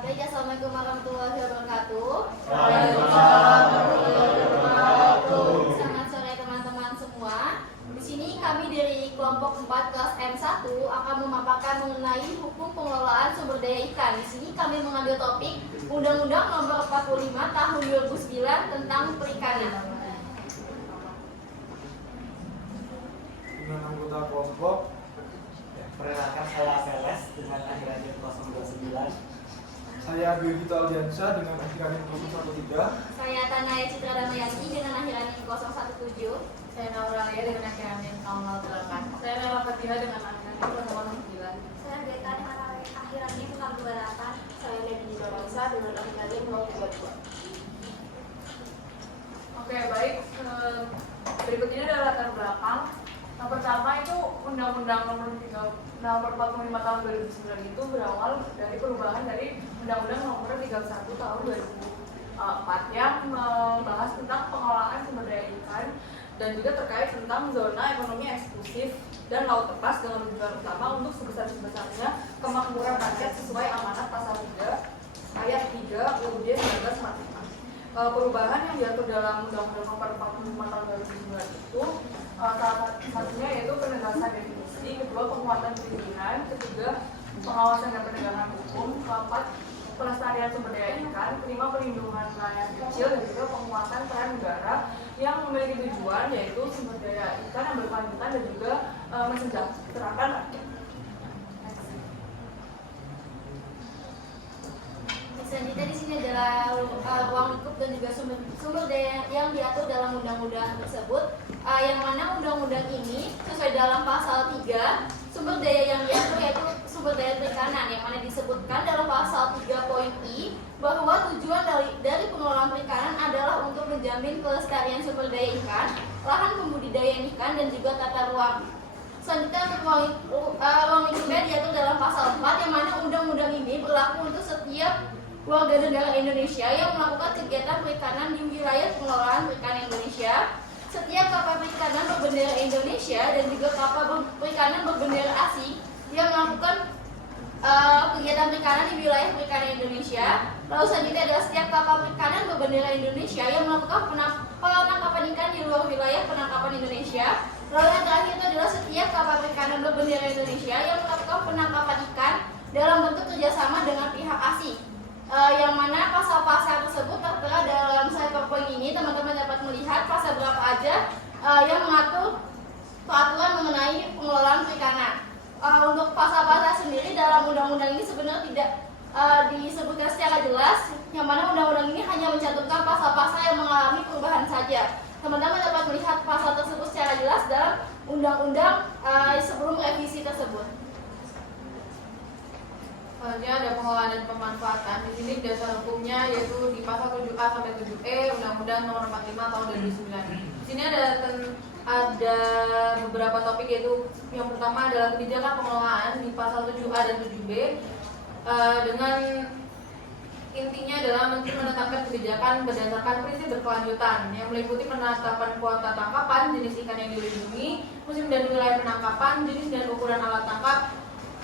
Baik, assalamualaikum warahmatullahi wabarakatuh. Waalaikumsalam warahmatullahi wabarakatuh. Selamat sore teman-teman semua. Di sini kami dari kelompok 4 kelas M1 akan memaparkan mengenai hukum pengelolaan sumber daya ikan. Di sini kami mengambil topik Undang-Undang Nomor 45 Tahun 2009 tentang perikanan. Dengan anggota kelompok, Perkenalkan, saya Veles dengan akhiran 029. saya Biogito Aldiansyah dengan akhiran 013. Saya Tanaya Citra Damayati dengan akhiran 017. Saya Nauralia dengan akhiran 008. Saya Mela Fatihah dengan akhiran 009. Saya Beta dengan akhiran 028. Saya Lady Doronsa dengan akhiran 032. Oke, baik. Berikut ini adalah latar belakang. Yang pertama itu Undang-Undang Nomor 45 Tahun 2009 itu berawal dari perubahan dari Undang-Undang Nomor 31 Tahun 2004 yang membahas tentang pengelolaan sumber daya ikan dan juga terkait tentang zona ekonomi eksklusif dan laut lepas dengan tujuan utama untuk sebesar-besarnya kemakmuran rakyat sesuai amanat pasal 3 ayat 3 UUD 1945. Perubahan yang diatur dalam Undang-Undang Nomor 45 Tahun 2009 itu salah satunya yaitu penegasan definisi, kedua penguatan perizinan, ketiga pengawasan dan penegakan hukum, keempat pelestarian sumber daya ikan, kelima pelindungan nelayan kecil, dan juga penguatan peran negara yang memiliki tujuan yaitu sumber daya ikan yang berkelanjutan dan juga mensejahterakan rakyat. Selanjutnya di sini adalah ruang lingkup dan juga sumber daya yang diatur dalam undang-undang tersebut. Yang mana undang-undang ini sesuai dalam pasal 3 sumber daya yang diatur yaitu sumber daya perikanan, yang mana disebutkan dalam pasal 3 poin I bahwa tujuan dari pengelolaan perikanan adalah untuk menjamin kelestarian sumber daya ikan, lahan pembudidayaan ikan, dan juga tata ruang. Selanjutnya ruang lingkupnya diatur dalam pasal 4 yang mana undang-undang ini berlaku untuk setiap warga negara Indonesia yang melakukan kegiatan perikanan di wilayah pengelolaan perikanan Indonesia. Setiap kapal perikanan berbendera Indonesia dan juga kapal perikanan berbendera asing yang melakukan kegiatan perikanan di wilayah perikanan Indonesia. Lalu selanjutnya adalah setiap kapal perikanan berbendera Indonesia yang melakukan penangkapan ikan di luar wilayah penangkapan Indonesia. Lalu yang terakhir itu adalah setiap kapal perikanan berbendera Indonesia yang melakukan penangkapan ikan dalam bentuk kerjasama dengan pihak asing. Yang mana pasal-pasal tersebut tertera dalam PowerPoint ini. Teman-teman dapat melihat pasal berapa aja yang mengatur peraturan mengenai pengelolaan perikanan. Untuk pasal-pasal sendiri dalam undang-undang ini sebenarnya tidak disebutkan secara jelas, yang mana undang-undang ini hanya mencantumkan pasal-pasal yang mengalami perubahan saja. Teman-teman dapat melihat pasal tersebut secara jelas dalam undang-undang sebelum revisi tersebut. Selanjutnya ada pengelolaan dan pemanfaatan. Di sini dasar hukumnya yaitu di pasal 7A sampai 7E Undang-Undang Nomor 45 Tahun 2009. Di sini ada beberapa topik, yaitu yang pertama adalah kebijakan pengelolaan di pasal 7A dan 7B dengan intinya adalah Menteri menetapkan kebijakan berdasarkan prinsip berkelanjutan yang meliputi penetapan kuota tangkapan, jenis ikan yang dilindungi, musim dan wilayah penangkapan, jenis dan ukuran alat tangkap,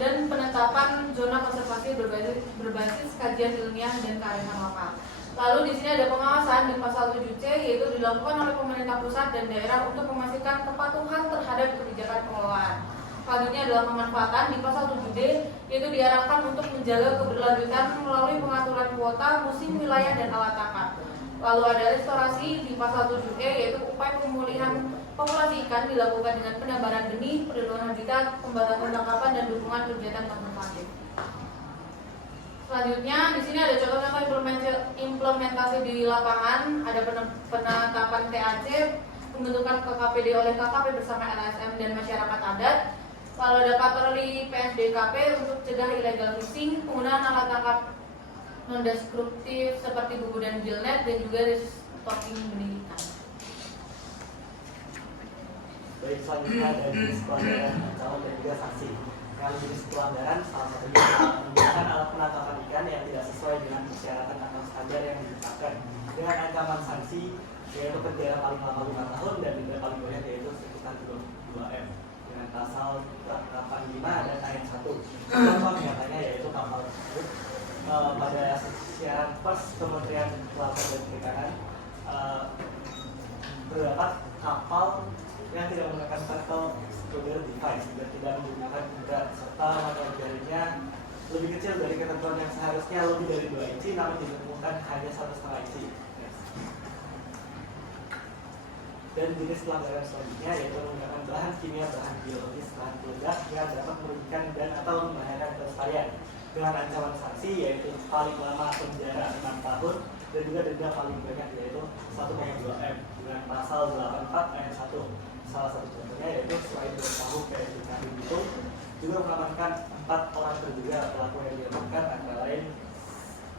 dan penetapan zona konservasi berbasis kajian ilmiah dan kearifan lokal. Lalu di sini ada pengawasan di pasal 7C, yaitu dilakukan oleh pemerintah pusat dan daerah untuk memastikan kepatuhan terhadap kebijakan pengelolaan. Selanjutnya adalah pemanfaatan di pasal 7D, yaitu diarahkan untuk menjaga keberlanjutan melalui pengaturan kuota, musim, wilayah, dan alat tangkap. Lalu ada restorasi di pasal 7E, yaitu upaya pemulihan populasi ikan dilakukan dengan penambahan benih, perlindungan habitat, pembatasan tangkapan, dan dukungan kegiatan konservasi. Selanjutnya di sini ada contoh-contoh implementasi di lapangan. Ada penetapan TAC, pembentukan KKPD oleh KKP bersama LSM dan masyarakat adat. Lalu ada patroli PSDKP untuk cegah illegal fishing, penggunaan alat tangkap non-destruktif seperti bubu dan gillnet, dan juga restocking benih ikan. Baik, selanjutnya ada jenis pelanggaran ancaman dan juga sanksi. Kalau jenis pelanggaran, salah satunya adalah menggunakan alat penangkapan ikan yang tidak sesuai dengan persyaratan atau standar yang ditetapkan, dengan ancaman sanksi yaitu penjara paling lama 5 tahun dan denda paling banyak yaitu sekitar 22 M dengan pasal 85 dan ayat 1. Contoh nyatanya yaitu kapal tersebut pada first, Kementerian Kelautan dan Perikanan terdapat kapal yang tidak menggunakan paddle propeller device dan tidak menggunakan berat serta mata jarinya lebih kecil dari ketentuan yang seharusnya lebih dari 2 inci namun ditemukan hanya 1,5 inci. Dan jenis pelanggaran selanjutnya yaitu menggunakan bahan kimia, bahan biologis, bahan peledak yang dapat merugikan dan atau membahayakan kelestarian dengan ancaman sanksi yaitu paling lama penjara 6 tahun dan juga denda paling banyak yaitu 1,2 M dengan pasal 84 ayat 1. Salah satu contohnya yaitu selain tahu kayak itu juga mengamankan 4 orang terduga pelaku yang diamankan antara lain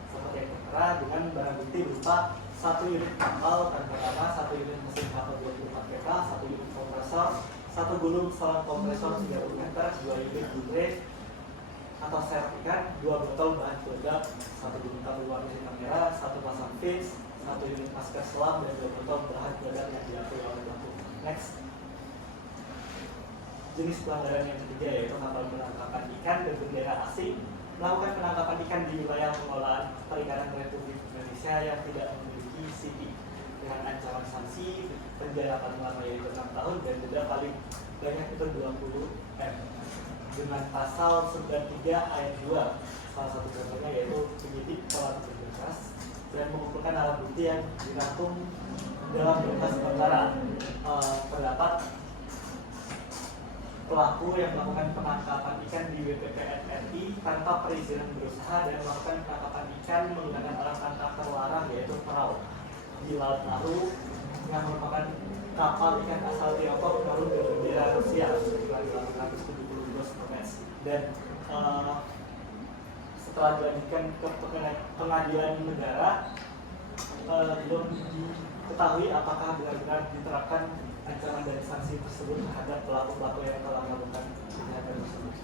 seperti yang perkara dengan barang bukti berupa 1 unit kapal tanpa nama, 1 unit mesin kapal 24 PK, 1 unit kompresor, 1 gulung selang kompresor 30 meter, 2 unit gulre atau serpikan, 2 botol bahan peledak, 1 gulung tabung warna hitam merah, 1 pasang fins, 1 unit masker selam dan 2 botol bahan peledak yang diakui oleh pelaku. Next. Jenis pelanggaran yang ketiga yaitu kapal penangkapan ikan berbendera asing melakukan penangkapan ikan di wilayah pengelolaan perikanan Republik Indonesia yang tidak memiliki CP dengan ancaman sanksi penjara paling lama yaitu 6 tahun dan denda paling banyak itu 20 M dengan pasal 93 ayat 2. Salah satu contohnya yaitu penyidik telah berkas dan mengumpulkan alat bukti yang dirangkum dalam berkas perkara. Terdapat pelaku yang melakukan penangkapan ikan di WPPN RI tanpa perizinan berusaha dan melakukan penangkapan ikan menggunakan alat tangkap terlarang yaitu perahu di Laut Nauru yang merupakan kapal ikan asal Tiongkok baru berbendera Rusia sekitar 872 km dan setelah dilanjutkan ke pengadilan negara belum diketahui apakah benar-benar diterapkan ancaman dari sanksi tersebut terhadap pelaku-pelaku yang telah melakukan kejahatan tersebut.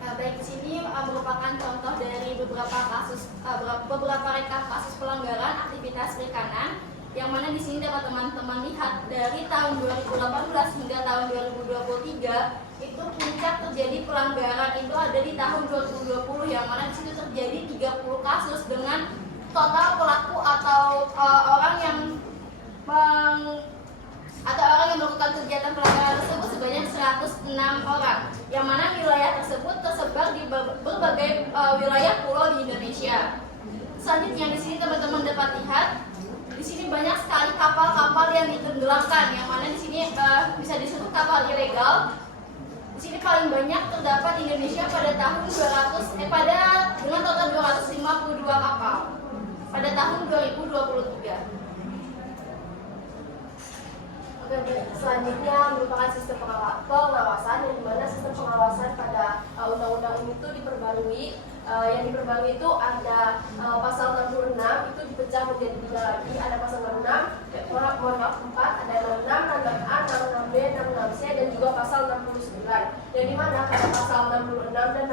Baik, di sini merupakan contoh dari beberapa rekap kasus pelanggaran aktivitas perikanan yang mana di sini dapat teman-teman lihat dari tahun 2018 hingga tahun 2023 itu puncak terjadi pelanggaran itu ada di tahun 2020 yang mana di situ terjadi 30 kasus dengan total pelaku atau orang yang melakukan kegiatan pelanggaran tersebut sebanyak 106 orang, yang mana wilayah tersebut tersebar di berbagai wilayah pulau di Indonesia. Selanjutnya di sini teman-teman dapat lihat di sini banyak sekali kapal-kapal yang ditenggelamkan, yang mana di sini bisa disebut kapal ilegal. Di sini paling banyak terdapat di Indonesia pada tahun dengan total 252 kapal pada tahun 2023. Oke, selanjutnya merupakan sistem pengawasan yang dimana sistem pengawasan pada undang-undang ini itu diperbarui. Yang diperbarui itu ada pasal 66 itu dipecah menjadi 3 lagi, ada pasal 66, 4, ada 66, 66A, 66B, 66C dan juga pasal 69. Yang dimana pada pasal 66 dan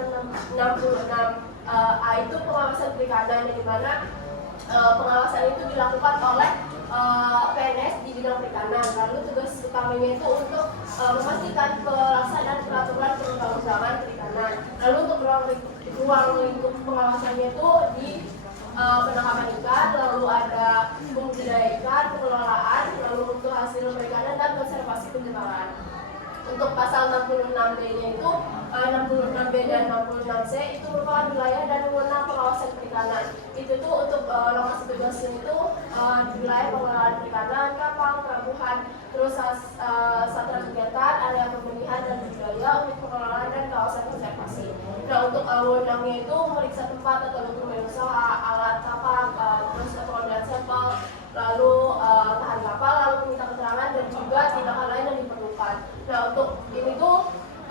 66A itu pengawasan perikanan yang dimana pengawasan itu dilakukan oleh PNS di bidang perikanan. Lalu tugas utamanya itu untuk memastikan pelaksanaan peraturan perundang-undangan perikanan. Lalu untuk ruang lingkup pengawasannya itu di penangkapan ikan, lalu ada pembudidayaan ikan, pengelolaan, lalu untuk hasil perikanan dan konservasi penyebaran. Untuk pasal 66B-nya itu 66B dan 66C itu merupakan wilayah dan wewenang pengawasan perikanan. Itu tuh untuk lokasi tugasnya itu di wilayah pengelolaan perikanan, kapal, pelabuhan, terus satuan kegiatan, area pembenihan dan budidaya untuk pengelolaan dan kawasan konservasi. Nah untuk wewenangnya itu memeriksa tempat atau dokumen usaha, alat kapal, terus pengambilan sampel, lalu tahan kapal, lalu meminta keterangan dan juga tindakan lain yang diperlukan. Nah untuk ini tuh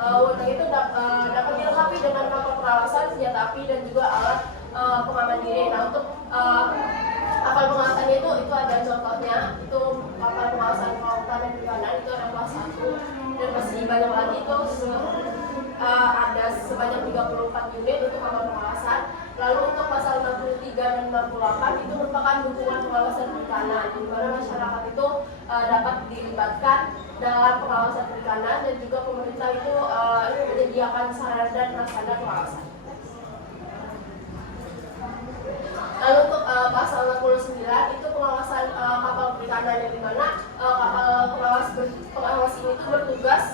wewenang itu dapat dilengkapi dengan kapal pengawasan, senjata api dan juga alat pengaman diri. Nah untuk kapal pengawasannya itu ada contohnya, itu kapal pengawasan kelautan dan perikanan itu ada kelas 1 dan masih banyak lagi itu ada sebanyak 34 unit untuk kapal pengawasan. Lalu untuk pasal 63 dan 68 itu merupakan dukungan pengawasan perikanan, di mana masyarakat itu dapat dilibatkan dalam pengawasan perikanan dan juga pemerintah itu menyediakan sarana dan prasarana pengawasan. Lalu untuk pasal 69 itu pengawasan kapal perikanan, yang dimana kapal pengawas ini itu bertugas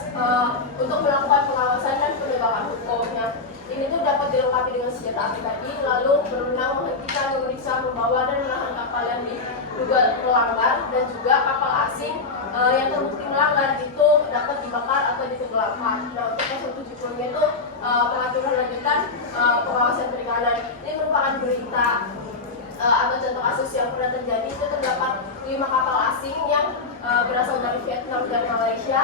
untuk melakukan pengawasan dan penegakan hukum. Ini tuh dapat dilengkapi dengan senjata api tadi, lalu berwenang menghentikan, memeriksa, membawa dan menahan kapal yang diduga melanggar, dan juga kapal asing yang terbukti melanggar itu dapat dibakar atau ditenggelamkan. Nah, untuk pasal 70-nya itu pengaturan lanjutan pengawasan perikanan. Ini merupakan berita atau contoh kasus yang pernah terjadi. Itu terdapat 5 kapal asing yang berasal dari Vietnam dan Malaysia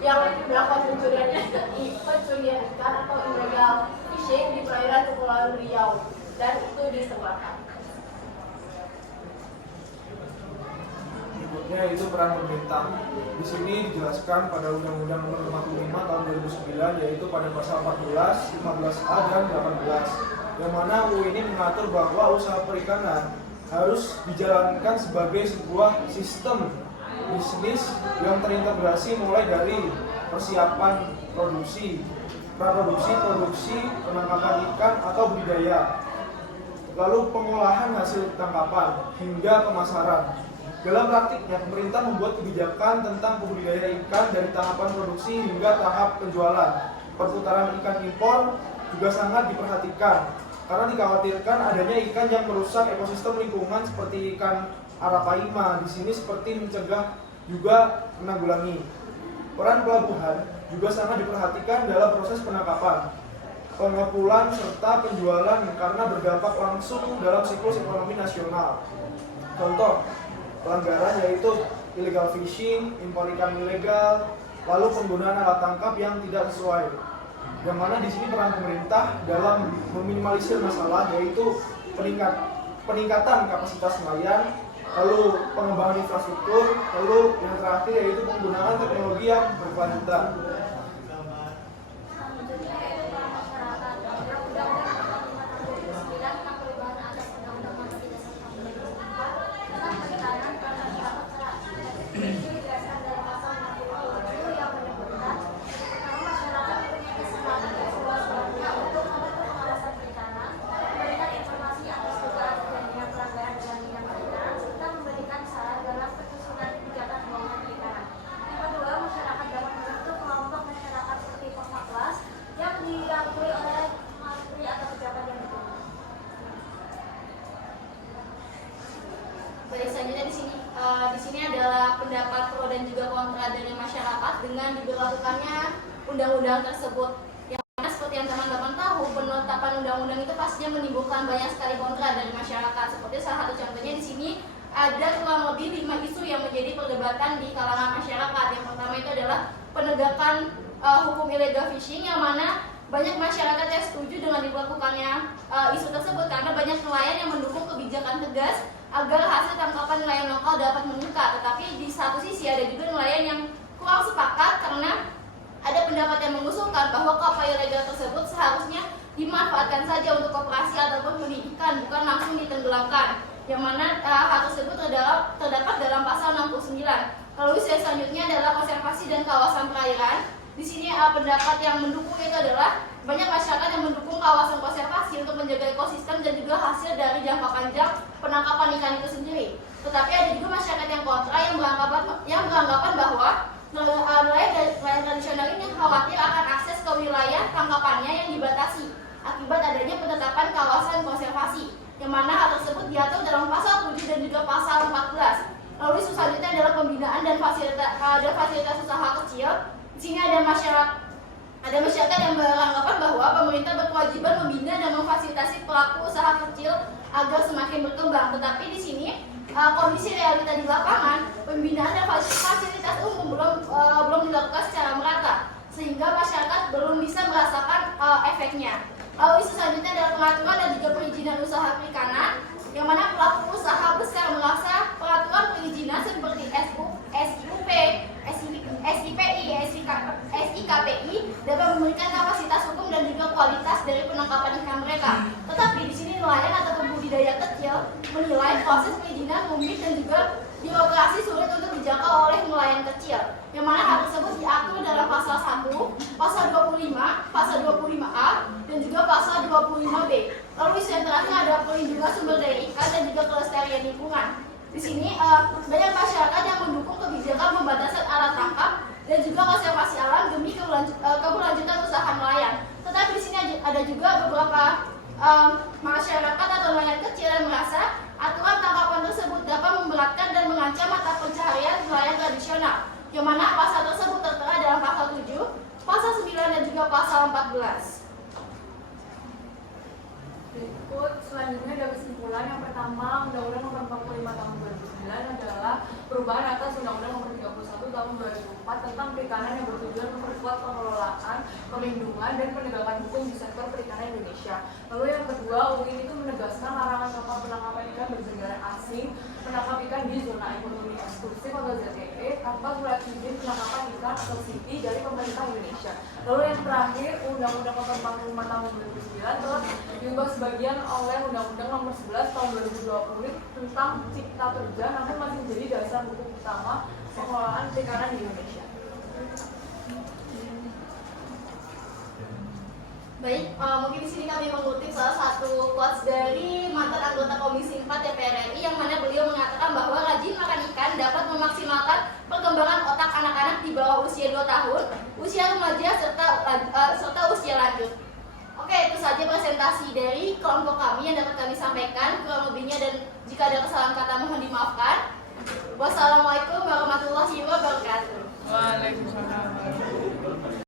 yang melakukan pencurian ikan atau illegal fishing di perairan Kepulauan Riau, dan itu ditenggelamkan. Berikutnya itu peran pemerintah. Di sini dijelaskan pada Undang-Undang Nomor 55 Tahun 2009, yaitu pada pasal 14, 15A dan 18, yang mana UU ini mengatur bahwa usaha perikanan harus dijalankan sebagai sebuah sistem bisnis yang terintegrasi, mulai dari persiapan produksi, praproduksi, produksi, penangkapan ikan atau budidaya, lalu pengolahan hasil tangkapan hingga pemasaran. Dalam praktiknya, pemerintah membuat kebijakan tentang pembudidaya ikan dari tahapan produksi hingga tahap penjualan. Perputaran ikan impor juga sangat diperhatikan karena dikhawatirkan adanya ikan yang merusak ekosistem lingkungan seperti ikan arapaima. Di sini seperti mencegah juga menanggulangi. Peran pelabuhan juga sangat diperhatikan dalam proses penangkapan, pengepulauan serta penjualan karena berdampak langsung dalam siklus ekonomi nasional. Contoh pelanggaran yaitu illegal fishing, impor ikan ilegal, lalu penggunaan alat tangkap yang tidak sesuai. Yang mana di sini peran pemerintah dalam meminimalisir masalah yaitu peningkatan kapasitas nelayan, lalu pengembangan infrastruktur, lalu yang terakhir yaitu penggunaan teknologi yang berkelanjutan. Selanjutnya di sini adalah pendapat pro dan juga kontra dari masyarakat dengan diberlakukannya undang-undang tersebut. Yang mana seperti yang teman-teman tahu, penetapan undang-undang itu pastinya menimbulkan banyak sekali kontra dari masyarakat. Seperti salah satu contohnya di sini ada kurang lebih 5 isu yang menjadi perdebatan di kalangan masyarakat. Yang pertama itu adalah penegakan hukum illegal fishing, yang mana banyak masyarakat yang setuju dengan diberlakukannya isu tersebut karena banyak nelayan yang mendukung kebijakan tegas agar hasil tangkapan nelayan lokal dapat meningkat. Tetapi di satu sisi ada juga nelayan yang kurang sepakat karena ada pendapat yang mengusulkan bahwa kapal ilegal tersebut seharusnya dimanfaatkan saja untuk koperasi ataupun pendidikan, bukan langsung ditenggelamkan. Yang mana hal tersebut terdapat dalam pasal 69. Lalu selanjutnya adalah konservasi dan kawasan perairan. Di sini pendapat yang mendukung itu adalah banyak masyarakat yang mendukung kawasan konservasi untuk menjaga ekosistem dan juga hasil dari jangka panjang penangkapan ikan itu sendiri. Tetapi ada juga masyarakat yang kontra yang beranggapan bahwa nelayan tradisional ini khawatir akan akses ke wilayah tangkapannya yang dibatasi akibat adanya penetapan kawasan konservasi, yang mana hal tersebut diatur dalam pasal 7 dan juga pasal 14. Lalu isu selanjutnya adalah pembinaan dan fasilitas usaha kecil. Di sini ada masyarakat yang beranggapan bahwa pemerintah berkewajiban membina dan memfasilitasi pelaku usaha kecil agar semakin berkembang. Tetapi di sini kondisi realita di lapangan, pembinaan dan fasilitas umum belum dilakukan secara merata, sehingga masyarakat belum bisa merasakan efeknya. Lalu isu selanjutnya adalah pengaturan dan juga perizinan usaha perikanan, yang mana pelaku usaha besar melaksa peraturan perizinan seperti SIUP, SIPI, SIKPI dapat memberikan kapasitas hukum dan juga kualitas dari penangkapan ikan mereka. Tetapi di sini nelayan atau pembudidaya kecil menilai proses perizinan rumit dan juga birokrasi sulit untuk dijangkau oleh nelayan kecil, yang mana hal tersebut diatur dalam pasal 1, pasal 25, pasal 25A, dan juga pasal 25B. Lalu isu yang terakhir ada perlindungan sumber daya ikan dan juga kelestarian lingkungan. Di sini banyak masyarakat yang mendukung kebijakan pembatasan alat tangkap dan juga konservasi alam demi keberlanjutan usaha nelayan. Tetapi di sini ada juga beberapa masyarakat atau nelayan kecil yang merasa aturan tangkapan tersebut dapat memberatkan dan mengancam mata pencaharian nelayan tradisional, yang mana pasal tersebut tertera dalam pasal 7, pasal 9 dan juga pasal 14. Berikut selanjutnya ada kesimpulan. Yang pertama, Undang-Undang Nomor 45 Tahun 2009 adalah perubahan atas Undang-Undang Nomor 31 Tahun 2004 tentang perikanan yang bertujuan memperkuat pengelolaan, perlindungan, dan penegakan hukum di sektor perikanan Indonesia. Lalu yang kedua, UIN itu menegaskan larangan kapal penangkapan ikan berbendera asing menangkap ikan di zona ekonomi eksklusif atau ZEE tanpa surat izin penangkapan ikan atau CITI dari pemerintah Indonesia. Lalu yang terakhir, Undang-Undang Nomor 45 Tahun 2009 telah diubah sebagian oleh Undang-Undang Nomor 11 Tahun 2020 tentang Cipta Kerja, namun masih menjadi dasar hukum utama pengelolaan perikanan di Indonesia. Baik, mungkin di sini kami mengutip salah satu quotes dari mantan anggota Komisi 4 DPR RI yang mana beliau mengatakan bahwa rajin makan ikan dapat memaksimalkan perkembangan otak anak-anak di bawah usia 2 tahun, usia remaja serta usia lanjut. Oke, itu saja presentasi dari kelompok kami yang dapat kami sampaikan. Kurang lebihnya dan jika ada kesalahan kata mohon dimaafkan. Wassalamualaikum warahmatullahi wabarakatuh. Waalaikumsalam.